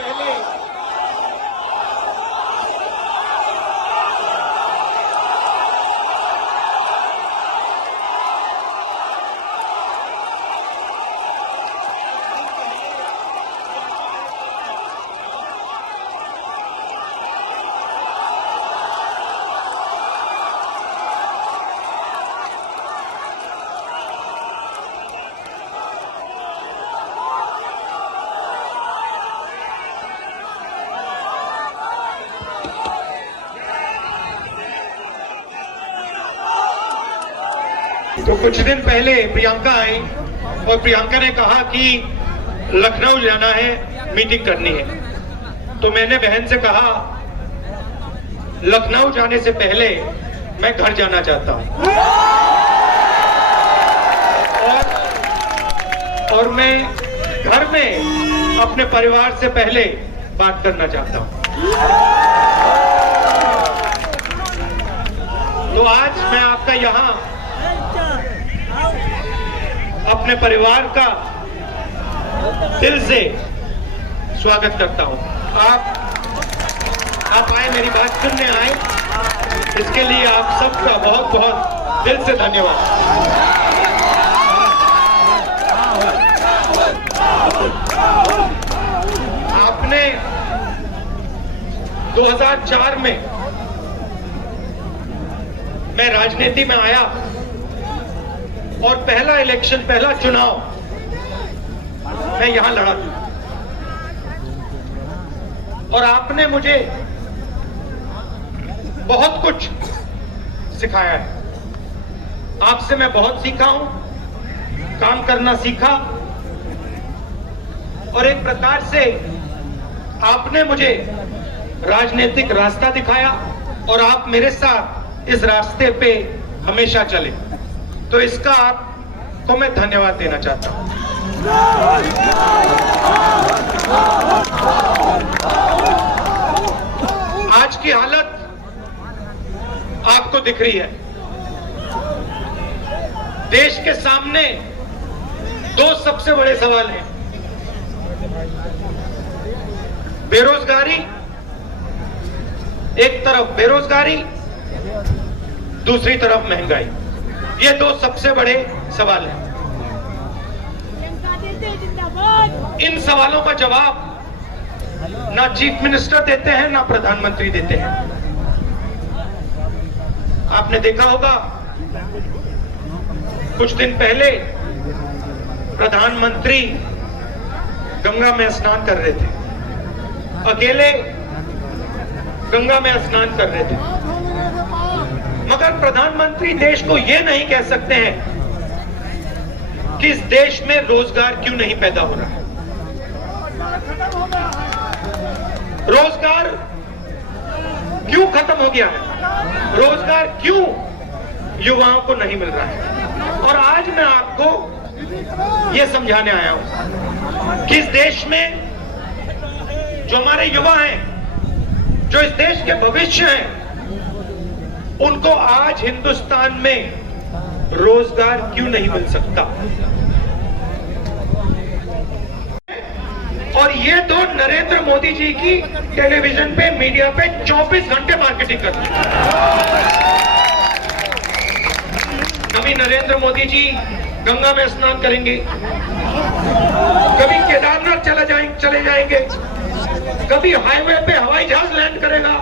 पहले तो कुछ दिन पहले प्रियंका आई और प्रियंका ने कहा कि लखनऊ जाना है, मीटिंग करनी है। तो मैंने बहन से कहा लखनऊ जाने से पहले मैं घर जाना चाहता हूं और मैं घर में अपने परिवार से पहले बात करना चाहता हूं। तो आज मैं आपका यहाँ अपने परिवार का दिल से स्वागत करता हूं। आप आए, मेरी बात सुनने आए, इसके लिए आप सबका बहुत बहुत दिल से धन्यवाद। आपने 2004 में मैं राजनीति में आया और पहला इलेक्शन, पहला चुनाव मैं यहां लड़ा था और आपने मुझे बहुत कुछ सिखाया है। आपसे मैं बहुत सीखा हूं, काम करना सीखा और एक प्रकार से आपने मुझे राजनीतिक रास्ता दिखाया और आप मेरे साथ इस रास्ते पे हमेशा चले। तो इसका आपको मैं धन्यवाद देना चाहता हूं। आज की हालत आपको दिख रही है। देश के सामने दो सबसे बड़े सवाल हैं, बेरोजगारी, एक तरफ बेरोजगारी, दूसरी तरफ महंगाई। ये दो सबसे बड़े सवाल हैं। इन सवालों का जवाब ना चीफ मिनिस्टर देते हैं, ना प्रधानमंत्री देते हैं। आपने देखा होगा कुछ दिन पहले प्रधानमंत्री गंगा में स्नान कर रहे थे, अकेले गंगा में स्नान कर रहे थे। मगर प्रधानमंत्री देश को यह नहीं कह सकते हैं कि इस देश में रोजगार क्यों नहीं पैदा हो रहा है। रोजगार क्यों खत्म हो गया है, रोजगार क्यों युवाओं को नहीं मिल रहा है। और आज मैं आपको यह समझाने आया हूं कि इस देश में जो हमारे युवा हैं, जो इस देश के भविष्य हैं, उनको आज हिंदुस्तान में रोजगार क्यों नहीं मिल सकता। और ये दो नरेंद्र मोदी जी की टेलीविजन पे, मीडिया पे 24 घंटे मार्केटिंग करते हैं। कभी नरेंद्र मोदी जी गंगा में स्नान करेंगे, कभी केदारनाथ चले जाएंगे, कभी हाईवे पे हवाई जहाज लैंड करेगा।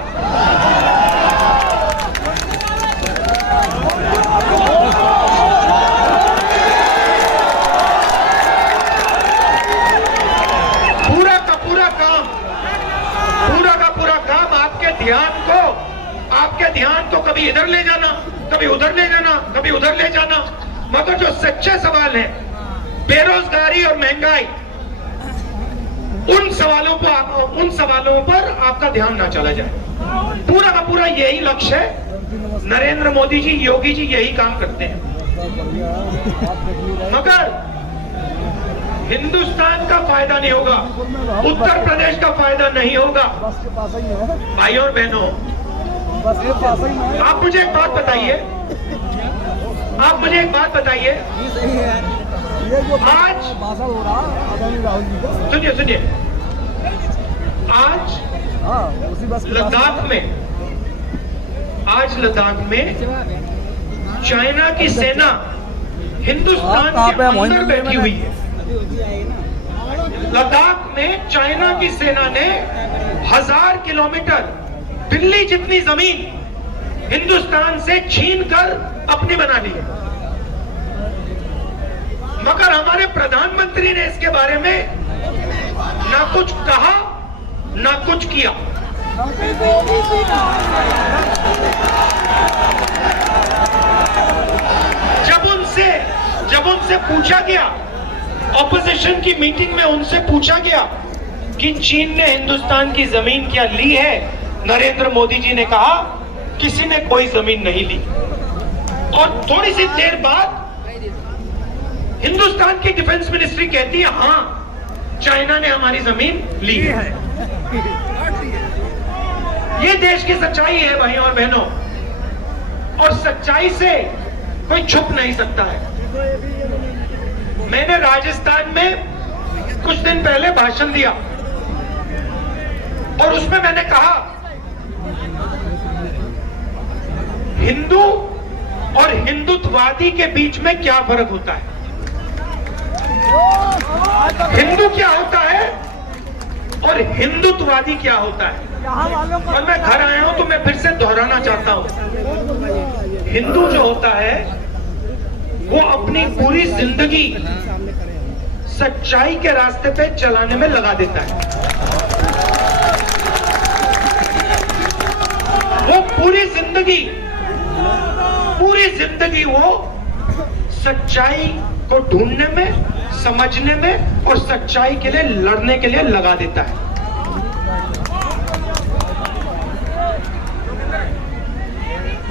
पूरा काम आपके ध्यान को कभी इधर ले जाना, कभी उधर ले जाना, कभी उधर ले जाना। मगर जो सच्चे सवाल है, बेरोजगारी और महंगाई, उन सवालों पर आपका ध्यान ना चला जाए। पूरा का पूरा यही लक्ष्य है। नरेंद्र मोदी जी, योगी जी यही काम करते हैं। मगर हिंदुस्तान का फायदा नहीं होगा, उत्तर प्रदेश का फायदा नहीं होगा। भाइयों और बहनों, आप मुझे एक बात बताइए, आज सुनिए, लद्दाख में, आज लद्दाख में चाइना की सेना हिंदुस्तान के अंदर बैठी हुई है। लद्दाख में चाइना की सेना ने 1000 किलोमीटर दिल्ली जितनी जमीन हिंदुस्तान से छीन कर अपनी बना ली है। मगर हमारे प्रधानमंत्री ने इसके बारे में ना कुछ कहा ना कुछ किया। जब उनसे पूछा गया, ऑपोजिशन की मीटिंग में उनसे पूछा गया कि चीन ने हिंदुस्तान की जमीन क्या ली है, नरेंद्र मोदी जी ने कहा किसी ने कोई जमीन नहीं ली। और थोड़ी सी देर बाद हिंदुस्तान की डिफेंस मिनिस्ट्री कहती है हां, चाइना ने हमारी जमीन ली है। ये देश की सच्चाई है भाई और बहनों, और सच्चाई से कोई छुप नहीं सकता है। मैंने राजस्थान में कुछ दिन पहले भाषण दिया और उसमें मैंने कहा हिंदू और हिंदुत्ववादी के बीच में क्या फर्क होता है। हिंदू क्या होता है और हिंदुत्ववादी क्या होता है। और मैं घर आया हूं तो मैं फिर से दोहराना चाहता हूं, हिंदू जो होता है वो अपनी पूरी जिंदगी सच्चाई के रास्ते पे चलाने में लगा देता है। वो पूरी जिंदगी वो सच्चाई को ढूंढने में, समझने में और सच्चाई के लिए लड़ने के लिए लगा देता है।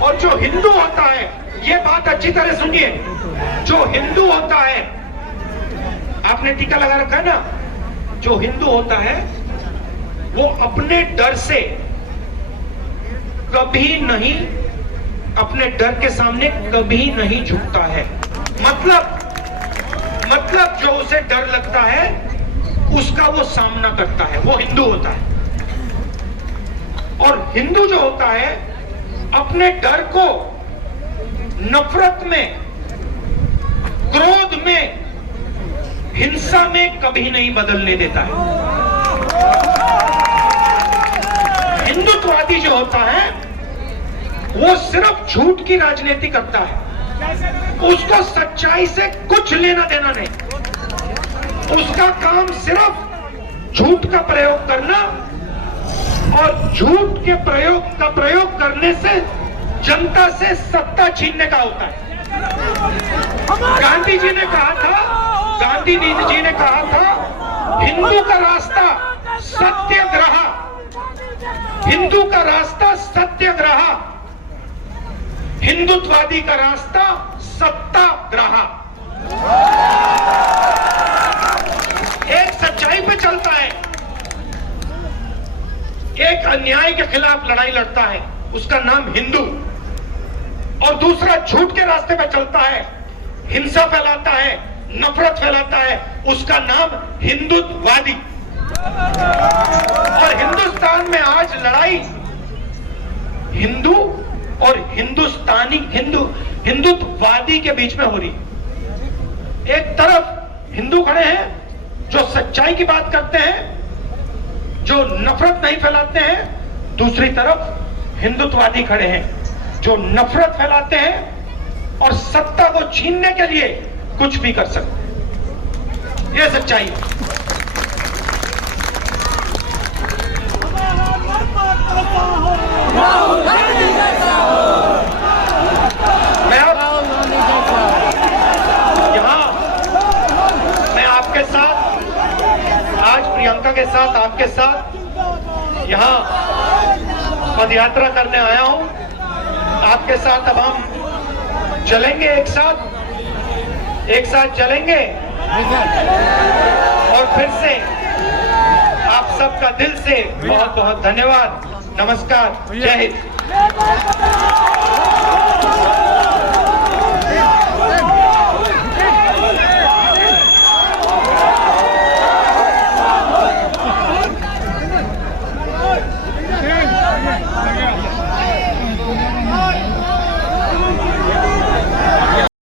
और जो हिंदू होता है, ये बात अच्छी तरह सुनिए, जो हिंदू होता है, आपने टीका लगा रखा है ना, जो हिंदू होता है वो अपने डर से कभी नहीं, अपने डर के सामने कभी नहीं झुकता है। मतलब जो उसे डर लगता है उसका वो सामना करता है, वो हिंदू होता है। और हिंदू जो होता है अपने डर को नफरत में, क्रोध में, हिंसा में कभी नहीं बदलने देता है। हिंदुत्ववादी जो होता है वो सिर्फ झूठ की राजनीति करता है, उसको सच्चाई से कुछ लेना देना नहीं। उसका काम सिर्फ झूठ का प्रयोग करना, और झूठ के प्रयोग करने से जनता से सत्ता छीनने का होता है। गांधी जी ने कहा था हिंदू का रास्ता सत्याग्रह, हिंदू का रास्ता सत्याग्रह, हिंदुत्ववादी का रास्ता सत्याग्रह। एक सच्चाई पे चलता है, एक अन्याय के खिलाफ लड़ाई लड़ता है, उसका नाम हिंदू। और दूसरा झूठ के रास्ते पे चलता है, हिंसा फैलाता है, नफरत फैलाता है, उसका नाम हिंदुत्ववादी। और हिंदुस्तान में आज लड़ाई हिंदू और हिंदुत्ववादी के बीच में हो रही है। एक तरफ हिंदू खड़े हैं जो सच्चाई की बात करते हैं, जो नफरत नहीं फैलाते हैं। दूसरी तरफ हिंदुत्ववादी खड़े हैं जो नफरत फैलाते हैं और सत्ता को छीनने के लिए कुछ भी कर सकते हैं। यह सच्चाई है। मैं आपके साथ आज प्रियंका के साथ, आपके साथ यहाँ पदयात्रा करने आया हूं। आपके साथ अब हम चलेंगे, एक साथ चलेंगे और फिर से आप सबका दिल से बहुत बहुत धन्यवाद। नमस्कार, जय हिंद।